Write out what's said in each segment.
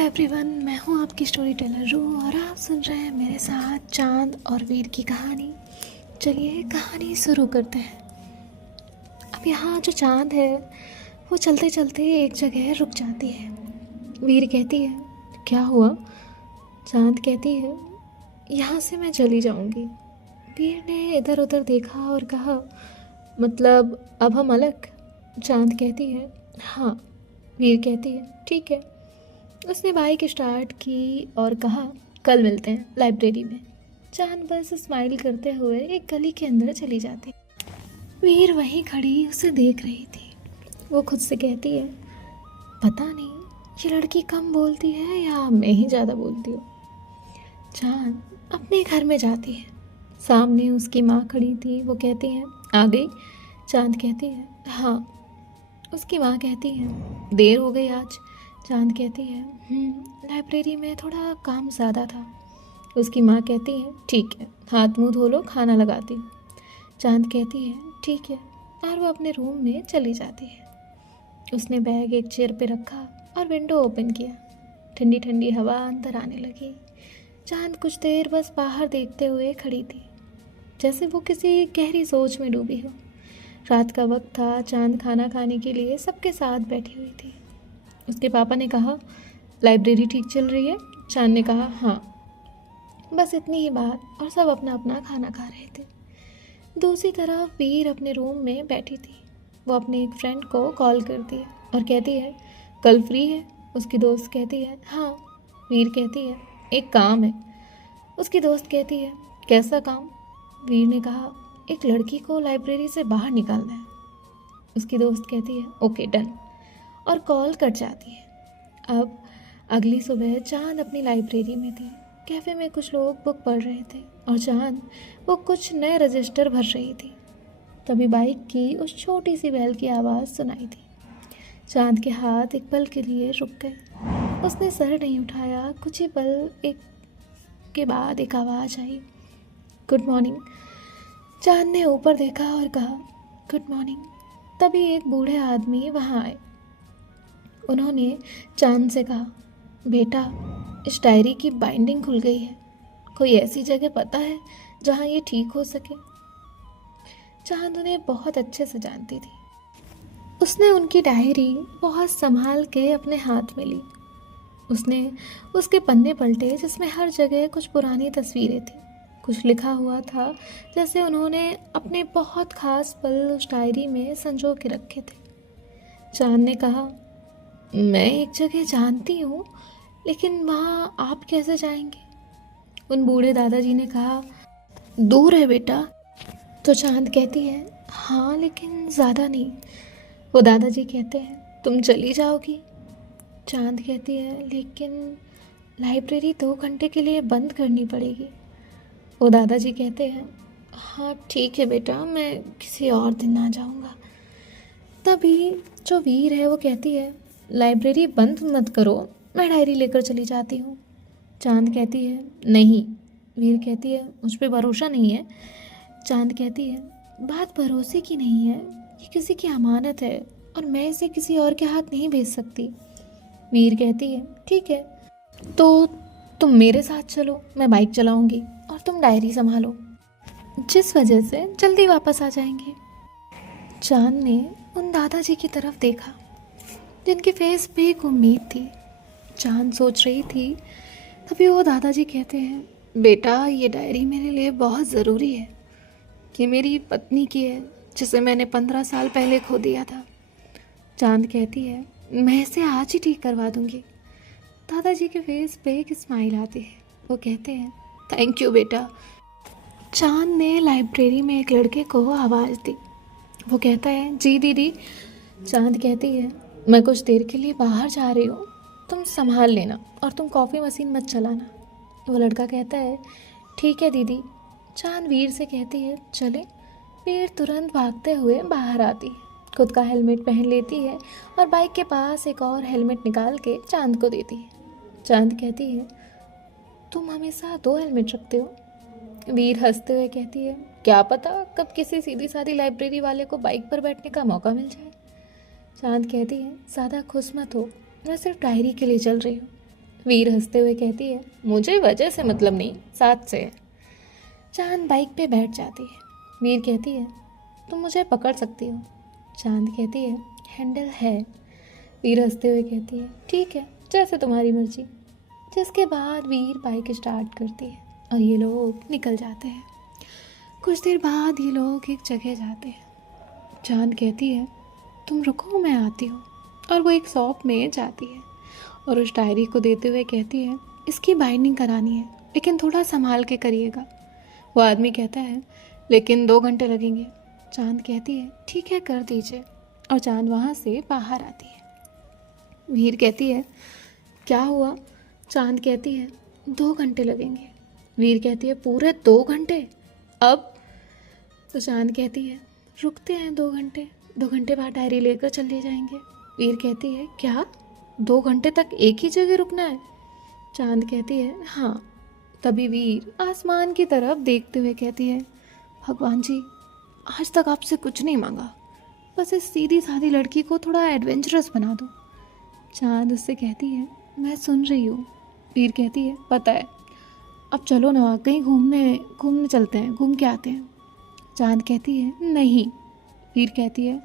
Everyone, मैं हूँ आपकी स्टोरी टेलर रू और आप सुन रहे हैं मेरे साथ चांद और वीर की कहानी। चलिए कहानी शुरू करते हैं। अब यहाँ जो चांद है वो चलते चलते एक जगह रुक जाती है। वीर कहती है, क्या हुआ? चांद कहती है, यहाँ से मैं चली जाऊँगी। वीर ने इधर उधर देखा और कहा, मतलब अब हम अलग? चांद कहती है, हाँ। वीर कहती है, ठीक है। उसने बाइक स्टार्ट की और कहा, कल मिलते हैं लाइब्रेरी में। चांद बस स्माइल करते हुए एक गली के अंदर चली जाती। वीर वहीं खड़ी उसे देख रही थी। वो खुद से कहती है, पता नहीं ये लड़की कम बोलती है या मैं ही ज़्यादा बोलती हूँ। चांद अपने घर में जाती है। सामने उसकी माँ खड़ी थी। वो कहती है, आ गई? चांद कहती है, हाँ। उसकी माँ कहती है, देर हो गई आज? चांद कहती है, लाइब्रेरी में थोड़ा काम ज़्यादा था। उसकी माँ कहती है, ठीक है, हाथ मुंह धो लो, खाना लगाती हूँ। चांद कहती है, ठीक है, और वो अपने रूम में चली जाती है। उसने बैग एक चेयर पे रखा और विंडो ओपन किया। ठंडी ठंडी हवा अंदर आने लगी। चांद कुछ देर बस बाहर देखते हुए खड़ी थी, जैसे वो किसी गहरी सोच में डूबी हो। रात का वक्त था। चांद खाना खाने के लिए सबके साथ बैठी हुई थी। उसके पापा ने कहा, लाइब्रेरी ठीक चल रही है? चांद ने कहा, हाँ। बस इतनी ही बात, और सब अपना अपना खाना खा रहे थे। दूसरी तरफ वीर अपने रूम में बैठी थी। वो अपने एक फ्रेंड को कॉल करती है और कहती है, कल फ्री है? उसकी दोस्त कहती है, हाँ। वीर कहती है, एक काम है। उसकी दोस्त कहती है, कैसा काम? वीर ने कहा, एक लड़की को लाइब्रेरी से बाहर निकालना है। उसकी दोस्त कहती है, ओके डन, और कॉल कट जाती है। अब अगली सुबह चांद अपनी लाइब्रेरी में थी। कैफ़े में कुछ लोग बुक पढ़ रहे थे और चांद वो कुछ नए रजिस्टर भर रही थी। तभी बाइक की उस छोटी सी बैल की आवाज़ सुनाई थी। चांद के हाथ एक पल के लिए रुक गए। उसने सर नहीं उठाया। कुछ ही पल के बाद एक आवाज़ आई, गुड मॉर्निंग। चांद ने ऊपर देखा और कहा, गुड मॉर्निंग। तभी एक बूढ़े आदमी वहाँ आए। उन्होंने चांद से कहा, बेटा, इस डायरी की बाइंडिंग खुल गई है। कोई ऐसी जगह पता है जहाँ ये ठीक हो सके? चांद उन्हें बहुत अच्छे से जानती थी। उसने उनकी डायरी बहुत संभाल के अपने हाथ में ली। उसने उसके पन्ने पलटे जिसमें हर जगह कुछ पुरानी तस्वीरें थी। कुछ लिखा हुआ था जैसे उन्होंने अपने बहुत ख़ास पल उस डायरी में संजो के रखे थे। चांद ने कहा, मैं एक जगह जानती हूँ, लेकिन वहाँ आप कैसे जाएंगे? उन बूढ़े दादाजी ने कहा, दूर है बेटा। तो चांद कहती है, हाँ, लेकिन ज़्यादा नहीं। वो दादाजी कहते हैं, तुम चली जाओगी? चांद कहती है, लेकिन लाइब्रेरी 2 घंटे के लिए बंद करनी पड़ेगी। वो दादाजी कहते हैं, हाँ ठीक है बेटा, मैं किसी और दिन आ जाऊँगा। तभी जो वीर है वो कहती है, लाइब्रेरी बंद मत करो, मैं डायरी लेकर चली जाती हूँ। चांद कहती है, नहीं। वीर कहती है, मुझ पे भरोसा नहीं है। चांद कहती है, बात भरोसे की नहीं है, ये किसी की अमानत है और मैं इसे किसी और के हाथ नहीं भेज सकती। वीर कहती है, ठीक है, तो तुम मेरे साथ चलो, मैं बाइक चलाऊंगी और तुम डायरी संभालो, जिस वजह से जल्दी वापस आ जाएंगे। चांद ने उन दादाजी की तरफ देखा जिनके फेस पे एक उम्मीद थी। चांद सोच रही थी। तभी वो दादाजी कहते हैं, बेटा, ये डायरी मेरे लिए बहुत ज़रूरी है। ये मेरी पत्नी की है, जिसे मैंने 15 साल पहले खो दिया था। चांद कहती है, मैं इसे आज ही ठीक करवा दूंगी। दादाजी के फेस पे एक स्माइल आती है। वो कहते हैं, थैंक यू बेटा। चांद ने लाइब्रेरी में एक लड़के को आवाज़ दी। वो कहता है, जी दीदी। चांद कहती है, मैं कुछ देर के लिए बाहर जा रही हूँ, तुम संभाल लेना और तुम कॉफ़ी मशीन मत चलाना। वो लड़का कहता है, ठीक है दीदी। चांद वीर से कहती है, चले। वीर तुरंत भागते हुए बाहर आती है, खुद का हेलमेट पहन लेती है और बाइक के पास एक और हेलमेट निकाल के चांद को देती है। चांद कहती है, तुम हमेशा 2 हेलमेट रखते हो? वीर हंसते हुए कहती है, क्या पता कब किसी सीधी सादी लाइब्रेरी वाले को बाइक पर बैठने का मौका मिल जाए। चांद कहती है, ज़्यादा खुश मत हो, मैं सिर्फ डायरी के लिए चल रही हूँ। वीर हंसते हुए कहती है, मुझे वजह से मतलब नहीं, साथ से है। चांद बाइक पे बैठ जाती है। वीर कहती है, तुम मुझे पकड़ सकती हो। चांद कहती है, हैंडल है। वीर हंसते हुए कहती है, ठीक है, जैसे तुम्हारी मर्जी। जिसके बाद वीर बाइक स्टार्ट करती है और ये लोग निकल जाते हैं। कुछ देर बाद ये लोग एक जगह जाते हैं। चांद कहती है, तुम रुको, मैं आती हूँ। और वो एक शॉप में जाती है और उस डायरी को देते हुए कहती है, इसकी बाइंडिंग करानी है, लेकिन थोड़ा संभाल के करिएगा। वो आदमी कहता है, लेकिन 2 घंटे लगेंगे। चांद कहती है, ठीक है, कर दीजिए। और चांद वहाँ से बाहर आती है। वीर कहती है, क्या हुआ? चांद कहती है, 2 घंटे लगेंगे। वीर कहती है, पूरे 2 घंटे? अब? तो चांद कहती है, रुकते हैं 2 घंटे, 2 घंटे बाद डायरी लेकर चले जाएंगे। वीर कहती है, क्या 2 घंटे तक एक ही जगह रुकना है? चांद कहती है, हाँ। तभी वीर आसमान की तरफ देखते हुए कहती है, भगवान जी, आज तक आपसे कुछ नहीं मांगा, बस इस सीधी सादी लड़की को थोड़ा एडवेंचरस बना दो। चांद उससे कहती है, मैं सुन रही हूँ। वीर कहती है, पता है, अब चलो ना, कहीं घूमने चलते हैं, घूम के आते हैं। चांद कहती है, नहीं। वीर कहती है,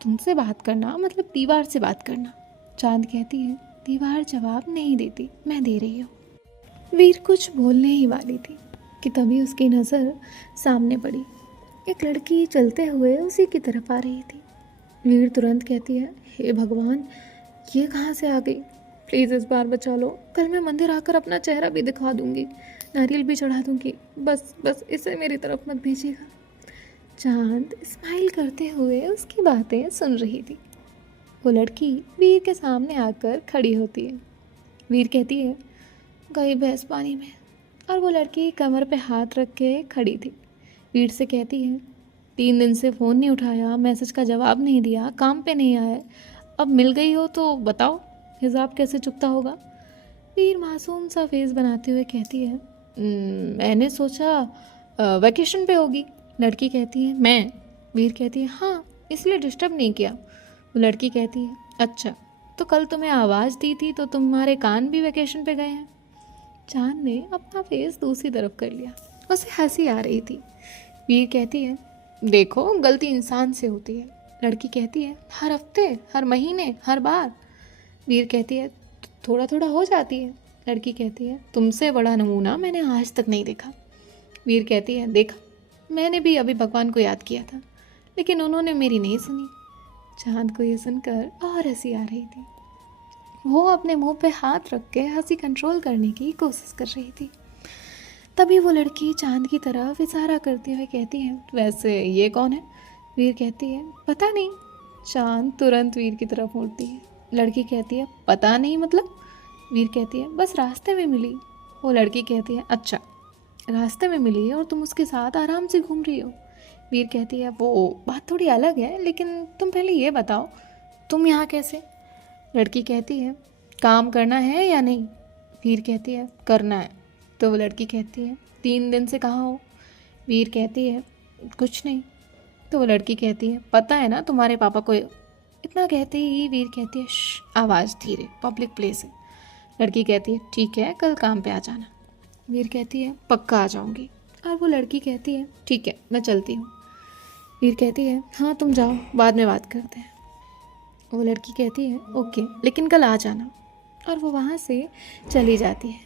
तुमसे बात करना मतलब दीवार से बात करना। चांद कहती है, दीवार जवाब नहीं देती, मैं दे रही हूँ। वीर कुछ बोलने ही वाली थी कि तभी उसकी नज़र सामने पड़ी। एक लड़की चलते हुए उसी की तरफ आ रही थी। वीर तुरंत कहती है, हे भगवान, ये कहाँ से आ गई? प्लीज़ इस बार बचा लो, कल मैं मंदिर आकर अपना चेहरा भी दिखा दूंगी, नारियल भी चढ़ा दूंगी, बस इसे मेरी तरफ मत भेजिएगा। चांद स्माइल करते हुए उसकी बातें सुन रही थी। वो लड़की वीर के सामने आकर खड़ी होती है। वीर कहती है, गई भैंस पानी में। और वो लड़की कमर पे हाथ रख के खड़ी थी। वीर से कहती है, 3 दिन से फ़ोन नहीं उठाया, मैसेज का जवाब नहीं दिया, काम पे नहीं आया, अब मिल गई हो तो बताओ हिसाब कैसे चुकता होगा? वीर मासूम सा फेस बनाते हुए कहती है, मैंने सोचा वैकेशन पे होगी। लड़की कहती है, मैं? वीर कहती है, हाँ, इसलिए डिस्टर्ब नहीं किया। वो लड़की कहती है, अच्छा, तो कल तुम्हें आवाज़ दी थी तो तुम्हारे कान भी वैकेशन पे गए हैं। चांद ने अपना फेस दूसरी तरफ कर लिया, उसे हंसी आ रही थी। वीर कहती है, देखो, गलती इंसान से होती है। लड़की कहती है, हर हफ्ते, हर महीने, हर बार? वीर कहती है, थोड़ा थोड़ा हो जाती है। लड़की कहती है, तुमसे बड़ा नमूना मैंने आज तक नहीं देखा। वीर कहती है, देखा, मैंने भी अभी भगवान को याद किया था, लेकिन उन्होंने मेरी नहीं सुनी। चांद को ये सुनकर और हंसी आ रही थी। वो अपने मुंह पे हाथ रख के हंसी कंट्रोल करने की कोशिश कर रही थी। तभी वो लड़की चांद की तरफ इशारा करते हुए कहती है, वैसे ये कौन है? वीर कहती है, पता नहीं। चांद तुरंत वीर की तरफ मुड़ती है। लड़की कहती है, पता नहीं मतलब? वीर कहती है, बस रास्ते में मिली। वो लड़की कहती है, अच्छा, रास्ते में मिली और तुम उसके साथ आराम से घूम रही हो? वीर कहती है, वो बात थोड़ी अलग है, लेकिन तुम पहले ये बताओ, तुम यहाँ कैसे? लड़की कहती है, काम करना है या नहीं? वीर कहती है, करना है। तो वो लड़की कहती है, 3 दिन से कहाँ हो? वीर कहती है, कुछ नहीं। तो वो लड़की कहती है, पता है ना तुम्हारे पापा को? इतना कहते ही वीर कहती है, आवाज़ धीरे, पब्लिक प्लेस है। लड़की कहती है, ठीक है, कल काम पे आ जाना। वीर कहती है, पक्का आ जाऊँगी। और वो लड़की कहती है, ठीक है, मैं चलती हूँ। वीर कहती है, हाँ तुम जाओ, बाद में बात करते हैं। वो लड़की कहती है, ओके, लेकिन कल आ जाना। और वो वहाँ से चली जाती है।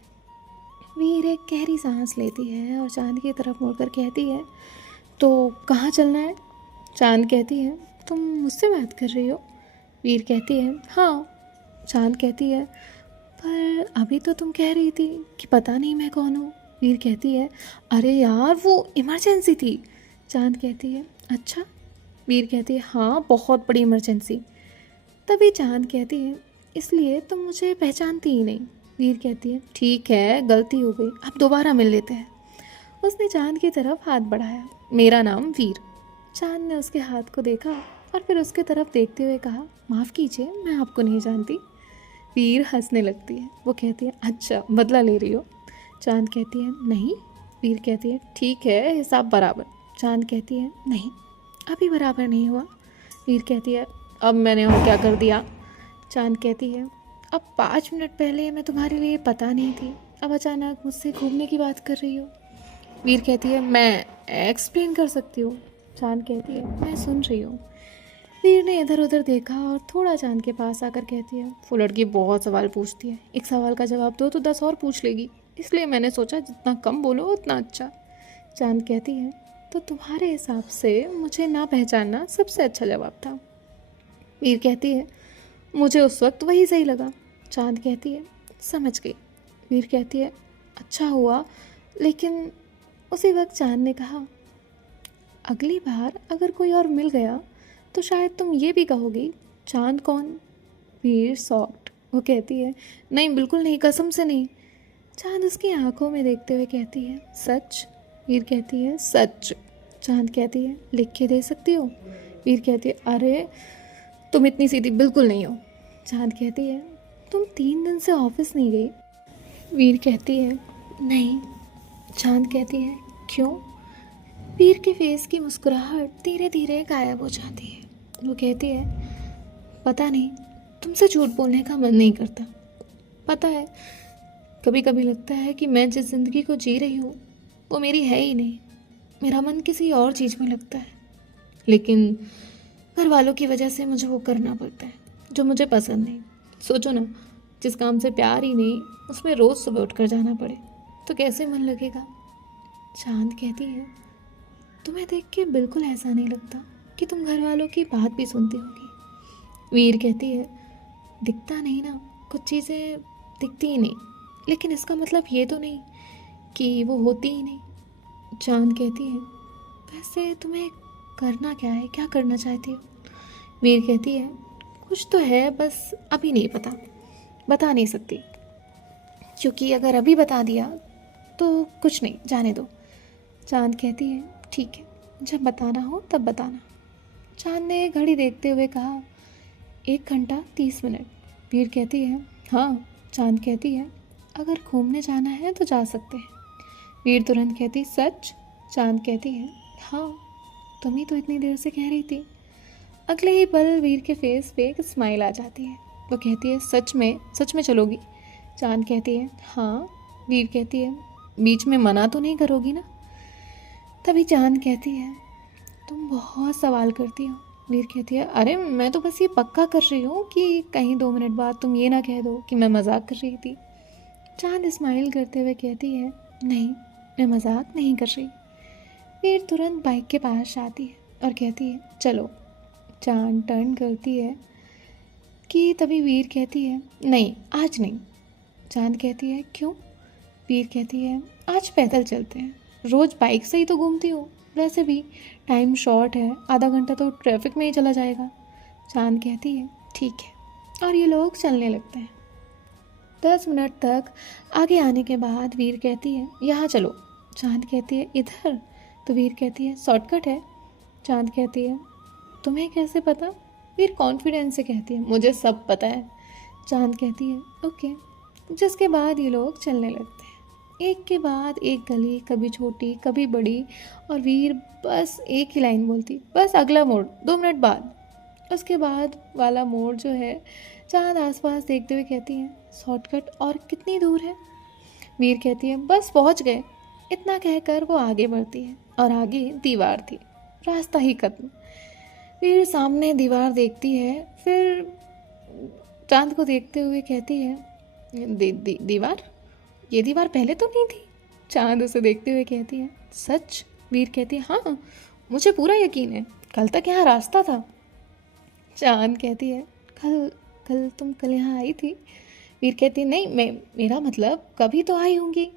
वीर एक गहरी सांस लेती है और चांद की तरफ मुड़कर कहती है, तो कहाँ चलना है? चांद कहती है, तुम मुझसे बात कर रही हो? वीर कहती है, हाँ। चांद कहती है, पर अभी तो तुम कह रही थी कि पता नहीं मैं कौन हूँ। वीर कहती है, अरे यार, वो इमरजेंसी थी। चांद कहती है, अच्छा? वीर कहती है, हाँ, बहुत बड़ी इमरजेंसी। तभी चांद कहती है, इसलिए तुम मुझे पहचानती ही नहीं। वीर कहती है, ठीक है, गलती हो गई, अब दोबारा मिल लेते हैं। उसने चांद की तरफ हाथ बढ़ाया, मेरा नाम वीर। चांद ने उसके हाथ को देखा और फिर उसके तरफ देखते हुए कहा, माफ़ कीजिए, मैं आपको नहीं जानती। वीर हंसने लगती है। वो कहती है, अच्छा, बदला ले रही हो? चांद कहती है, नहीं। वीर कहती है, ठीक है, हिसाब बराबर। चांद कहती है, नहीं, अभी बराबर नहीं हुआ। वीर कहती है, अब मैंने और क्या कर दिया? चांद कहती है, अब 5 मिनट पहले मैं तुम्हारे लिए पता नहीं थी, अब अचानक मुझसे घूमने की बात कर रही हो। वीर कहती है मैं एक्सप्लेन कर सकती हूँ। चांद कहती है मैं सुन रही हूँ। वीर ने इधर उधर देखा और थोड़ा चांद के पास आकर कहती है वो लड़की बहुत सवाल पूछती है, एक सवाल का जवाब दो तो 10 और पूछ लेगी, इसलिए मैंने सोचा जितना कम बोलो उतना अच्छा। चांद कहती है तो तुम्हारे हिसाब से मुझे ना पहचानना सबसे अच्छा जवाब था। वीर कहती है मुझे उस वक्त वही सही लगा। चांद कहती है समझ गई। वीर कहती है अच्छा हुआ, लेकिन उसी वक्त चांद ने कहा अगली बार अगर कोई और मिल गया तो शायद तुम ये भी कहोगी चांद कौन। वीर सॉफ्ट, वो कहती है नहीं बिल्कुल नहीं, कसम से नहीं। चांद उसकी आंखों में देखते हुए कहती है सच। वीर कहती है सच। चांद कहती है लिख के दे सकती हो। वीर कहती है अरे तुम इतनी सीधी बिल्कुल नहीं हो। चांद कहती है तुम 3 दिन से ऑफिस नहीं गई। वीर कहती है नहीं। चांद कहती है क्यों। वीर के फेस की मुस्कुराहट धीरे धीरे गायब हो जाती है। वो कहती है पता नहीं, तुमसे झूठ बोलने का मन नहीं करता। पता है कभी कभी लगता है कि मैं जिस ज़िंदगी को जी रही हूँ वो मेरी है ही नहीं, मेरा मन किसी और चीज़ में लगता है, लेकिन घर वालों की वजह से मुझे वो करना पड़ता है जो मुझे पसंद नहीं। सोचो ना, जिस काम से प्यार ही नहीं उसमें रोज़ सुबह उठकर जाना पड़े तो कैसे मन लगेगा। चांद कहती है तुम्हें देख के बिल्कुल ऐसा नहीं लगता कि तुम घर वालों की बात भी सुनती होगी। वीर कहती है दिखता नहीं ना, कुछ चीज़ें दिखती ही नहीं, लेकिन इसका मतलब ये तो नहीं कि वो होती ही नहीं। चांद कहती है वैसे तुम्हें करना क्या है, क्या करना चाहती हो। वीर कहती है कुछ तो है, बस अभी नहीं पता, बता नहीं सकती, क्योंकि अगर अभी बता दिया तो कुछ नहीं, जाने दो। चांद कहती है ठीक है, जब बताना हो तब बताना। चांद ने घड़ी देखते हुए कहा 1 घंटा 30 मिनट। वीर कहती है हाँ। चांद कहती है अगर घूमने जाना है तो जा सकते हैं। वीर तुरंत कहती सच। चांद कहती है हाँ, तुम ही तो इतनी देर से कह रही थी। अगले ही पल वीर के फेस पे एक स्माइल आ जाती है। वो कहती है सच में चलोगी। चांद कहती है हाँ। वीर कहती है बीच में मना तो नहीं करोगी ना। तभी चांद कहती है तुम बहुत सवाल करती हो। वीर कहती है अरे मैं तो बस ये पक्का कर रही हूँ कि कहीं 2 मिनट बाद तुम ये ना कह दो कि मैं मजाक कर रही थी। चांद स्माइल करते हुए कहती है नहीं, मैं मजाक नहीं कर रही। वीर तुरंत बाइक के पास आती है और कहती है चलो। चांद टर्न करती है कि तभी वीर कहती है नहीं आज नहीं। चांद कहती है क्यों। वीर कहती है आज पैदल चलते हैं, रोज़ बाइक से ही तो घूमती हो, वैसे भी टाइम शॉर्ट है, आधा घंटा तो ट्रैफिक में ही चला जाएगा। चांद कहती है ठीक है, और ये लोग चलने लगते हैं। 10 मिनट तक आगे आने के बाद वीर कहती है यहाँ चलो। चांद कहती है इधर। तो वीर कहती है शॉर्टकट है। चांद कहती है तुम्हें कैसे पता। वीर कॉन्फिडेंस से कहती है मुझे सब पता है। चांद कहती है ओके। जिसके बाद ये लोग चलने लगते हैं, एक के बाद एक गली, कभी छोटी कभी बड़ी, और वीर बस एक ही लाइन बोलती बस अगला मोड़ 2 मिनट बाद। उसके बाद वाला मोड़ जो है, चांद आसपास देखते हुए कहती है शॉर्टकट और कितनी दूर है। वीर कहती है बस पहुंच गए। इतना कहकर वो आगे बढ़ती है और आगे दीवार थी, रास्ता ही खत्म। वीर सामने दीवार देखती है, फिर चांद को देखते हुए कहती है दीवार, ये दीवार पहले तो नहीं थी। चांद उसे देखते हुए कहती है सच। वीर कहती है हाँ, मुझे पूरा यकीन है, कल तक यहाँ रास्ता था। चांद कहती है कल तुम यहाँ आई थी। वीर कहती है नहीं, मेरा मतलब कभी तो आई होंगी।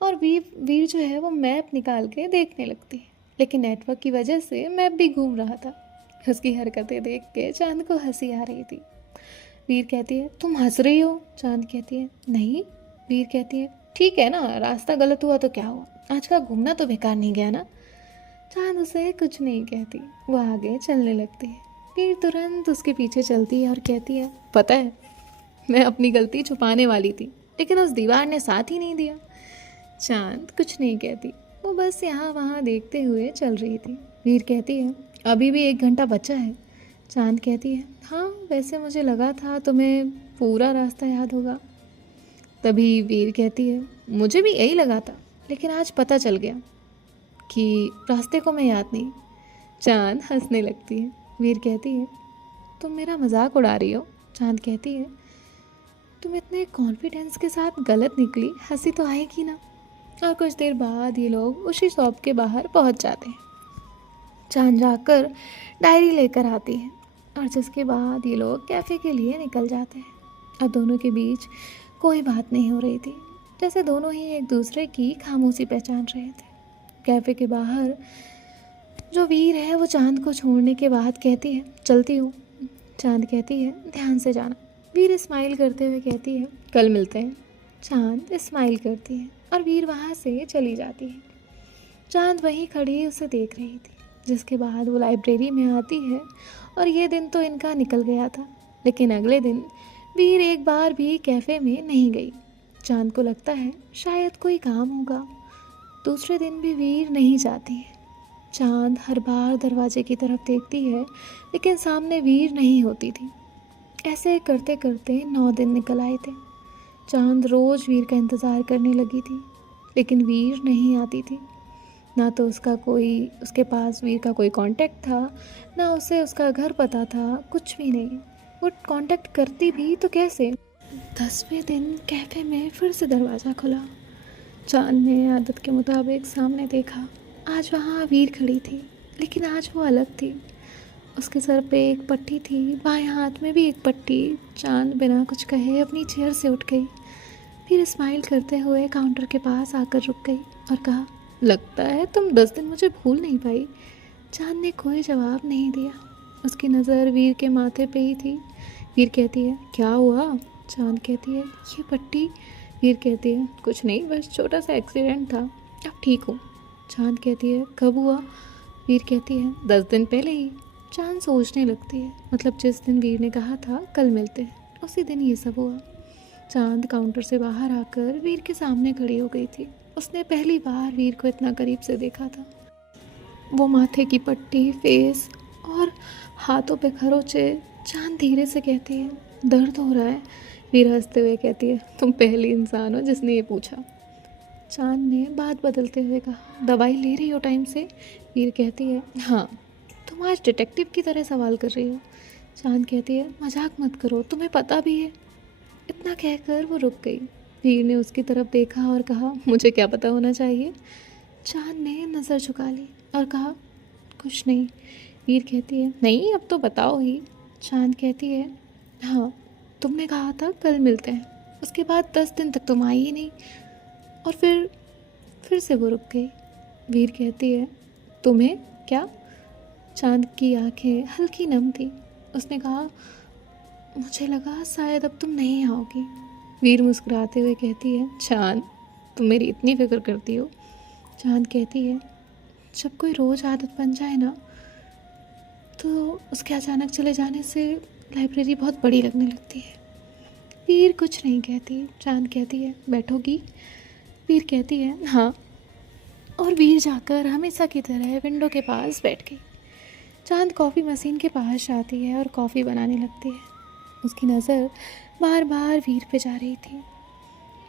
और वीर जो है वो मैप निकाल के देखने लगती है, लेकिन नेटवर्क की वजह से मैप भी घूम रहा था। उसकी हरकतें देख के चांद को हंसी आ रही थी। वीर कहती है तुम हंस रही हो। चांद कहती है नहीं। वीर कहती है ठीक है ना, रास्ता गलत हुआ तो क्या हुआ, आज का घूमना तो बेकार नहीं गया ना। चांद उसे कुछ नहीं कहती, वो आगे चलने लगती है। वीर तुरंत उसके पीछे चलती है और कहती है पता है मैं अपनी गलती छुपाने वाली थी, लेकिन उस दीवार ने साथ ही नहीं दिया। चांद कुछ नहीं कहती, वो बस यहाँ वहाँ देखते हुए चल रही थी। वीर कहती है अभी भी 1 घंटा बचा है। चांद कहती है हाँ, वैसे मुझे लगा था तुम्हें पूरा रास्ता याद होगा। तभी वीर कहती है, मुझे भी यही लगा था, लेकिन आज पता चल गया कि रास्ते को मैं याद नहीं। चांद हंसने लगती है। वीर कहती है, तुम मेरा मजाक उड़ा रही हो। चांद कहती है, तुम इतने कॉन्फिडेंस के साथ गलत निकली, हंसी तो आएगी ना। और कुछ देर बाद ये लोग उसी शॉप के बाहर पहुंच जाते हैं। चांद जाकर डायरी लेकर आती है और जिसके बाद ये लोग कैफ़े के लिए निकल जाते हैं। अब दोनों के बीच कोई बात नहीं हो रही थी, जैसे दोनों ही एक दूसरे की खामोशी पहचान रहे थे। कैफ़े के बाहर जो वीर है वो चांद को छोड़ने के बाद कहती है, चलती हूँ। चांद कहती है, ध्यान से जाना। वीर स्माइल करते हुए कहती है, कल मिलते हैं। चांद स्माइल करती है और वीर वहाँ से चली जाती है। चांद वहीं खड़ी उसे देख रही थी। जिसके बाद वो लाइब्रेरी में आती है और ये दिन तो इनका निकल गया था। लेकिन अगले दिन वीर एक बार भी कैफ़े में नहीं गई। चांद को लगता है शायद कोई काम होगा। दूसरे दिन भी वीर नहीं जाती है। चांद हर बार दरवाजे की तरफ देखती है, लेकिन सामने वीर नहीं होती थी। ऐसे करते करते 9 दिन निकल आए थे। चांद रोज़ वीर का इंतज़ार करने लगी थी, लेकिन वीर नहीं आती थी। ना तो उसके पास वीर का कोई कांटेक्ट था, ना उसे उसका घर पता था, कुछ भी नहीं। वो कांटेक्ट करती भी तो कैसे। 10वें दिन कैफ़े में फिर से दरवाज़ा खुला। चांद ने आदत के मुताबिक सामने देखा। आज वहाँ वीर खड़ी थी, लेकिन आज वो अलग थी। उसके सर पे एक पट्टी थी, बाएं हाथ में भी एक पट्टी। चांद बिना कुछ कहे अपनी चेयर से उठ गई। फिर स्माइल करते हुए काउंटर के पास आकर रुक गई और कहा, लगता है तुम 10 दिन मुझे भूल नहीं पाई। चांद ने कोई जवाब नहीं दिया। उसकी नज़र वीर के माथे पे ही थी। वीर कहती है, क्या हुआ? चांद कहती है, ये पट्टी। वीर कहती है, कुछ नहीं, बस छोटा सा एक्सीडेंट था, अब ठीक हूँ। चांद कहती है, कब हुआ? वीर कहती है, 10 दिन पहले ही। चांद सोचने लगती है, मतलब जिस दिन वीर ने कहा था कल मिलते हैं, उसी दिन ये सब हुआ। चांद काउंटर से बाहर आकर वीर के सामने खड़ी हो गई थी। उसने पहली बार वीर को इतना करीब से देखा था। वो माथे की पट्टी, फेस और हाथों पे खरोचे। चांद धीरे से कहती है, दर्द हो रहा है? वीर हंसते हुए कहती है, तुम पहली इंसान हो जिसने ये पूछा। चांद ने बात बदलते हुए कहा, दवाई ले रही हो टाइम से? वीर कहती है, हाँ। तुम आज डिटेक्टिव की तरह सवाल कर रही हो। चांद कहती है, मजाक मत करो, तुम्हें पता भी है। इतना कहकर वो रुक गई। वीर ने उसकी तरफ देखा और कहा, मुझे क्या पता होना चाहिए? चांद ने नज़र झुका ली और कहा, कुछ नहीं। वीर कहती है, नहीं, अब तो बताओ ही। चांद कहती है, हाँ, तुमने कहा था कल मिलते हैं। उसके बाद 10 दिन तक तुम आई ही नहीं। और फिर से वो रुक गई। वीर कहती है, तुम्हें क्या? चांद की आंखें हल्की नम थी। उसने कहा, मुझे लगा शायद अब तुम नहीं आओगी। वीर मुस्कुराते हुए कहती है, चांद, तुम मेरी इतनी फिक्र करती हो? चांद कहती है, जब कोई रोज़ आदत बन जाए ना, तो उसके अचानक चले जाने से लाइब्रेरी बहुत बड़ी लगने लगती है। वीर कुछ नहीं कहती। चांद कहती है, बैठोगी? वीर कहती है, हाँ। और वीर जाकर हमेशा की तरह विंडो के पास बैठ गई। चांद कॉफ़ी मशीन के पास जाती है और कॉफ़ी बनाने लगती है। उसकी नज़र बार बार वीर पे जा रही थी।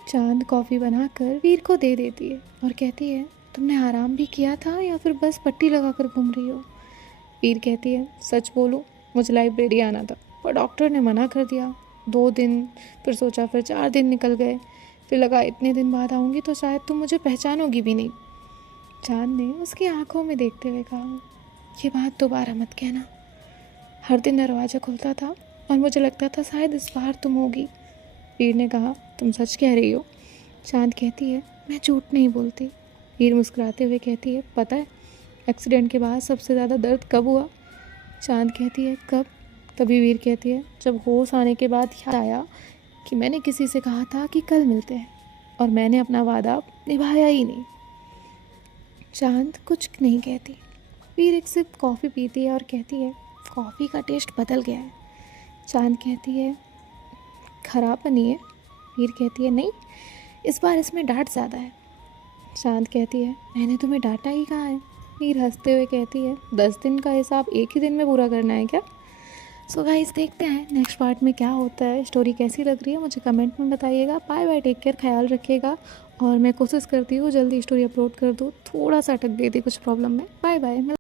चांद कॉफ़ी बनाकर वीर को दे देती है और कहती है, तुमने आराम भी किया था या फिर बस पट्टी लगाकर घूम रही हो? वीर कहती है, सच बोलूं, मुझे लाइब्रेरी आना था, पर डॉक्टर ने मना कर दिया। 2 दिन, फिर सोचा, फिर 4 दिन निकल गए। फिर लगा इतने दिन बाद आऊँगी तो शायद तुम मुझे पहचानोगी भी नहीं। चांद ने उसकी आंखों में देखते हुए कहा, ये बात दोबारा मत कहना। हर दिन दरवाज़ा खुलता था और मुझे लगता था शायद इस बार तुम होगी। वीर ने कहा, तुम सच कह रही हो? चांद कहती है, मैं झूठ नहीं बोलती। वीर मुस्कुराते हुए कहती है, पता है एक्सीडेंट के बाद सबसे ज़्यादा दर्द कब हुआ? चांद कहती है, कब? तभी वीर कहती है, जब होश आने के बाद याद आया कि मैंने किसी से कहा था कि कल मिलते हैं और मैंने अपना वादा निभाया ही नहीं। चांद कुछ नहीं कहती। वीर एक सिप कॉफ़ी पीती है और कहती है, कॉफ़ी का टेस्ट बदल गया है। चांद कहती है, ख़राब बनी है? वीर कहती है, नहीं, इस बार इसमें डांट ज़्यादा है। चांद कहती है, मैंने तुम्हें डांटा ही कहाँ है? वीर हंसते हुए कहती है, 10 दिन का हिसाब एक ही दिन में पूरा करना है क्या? सो गाइस देखते हैं नेक्स्ट पार्ट में क्या होता है, स्टोरी कैसी लग रही है मुझे कमेंट में बताइएगा। बाय बाय, टेक केयर, ख्याल रखिएगा। और मैं कोशिश करती हूँ जल्दी स्टोरी अपलोड कर दूँ, थोड़ा सा अटक गई थी कुछ प्रॉब्लम में। Bye bye.